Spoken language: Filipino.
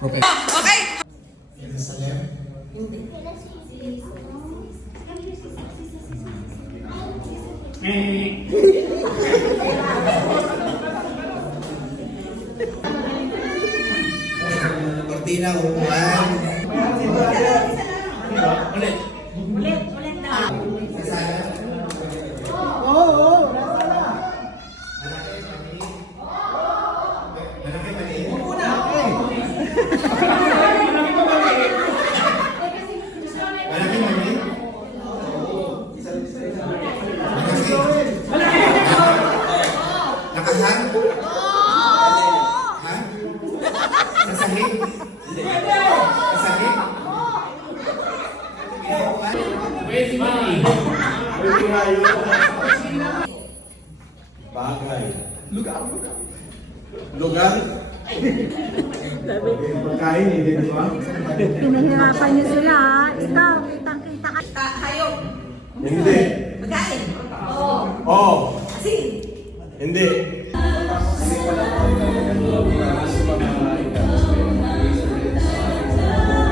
Okay. Jerusalem. Cortina, upuan. Ulit. Ulit daw. Kasala. Malaki maliit. Malaki maliit. Nakahan? Ha? Sasahig? Sasahig? Bagay. Lugar. Lugar? Pagkain, hindi ba? Pinahirapan niyo sila. Ikaw, kitang-kita ka. Hayop. Hindi.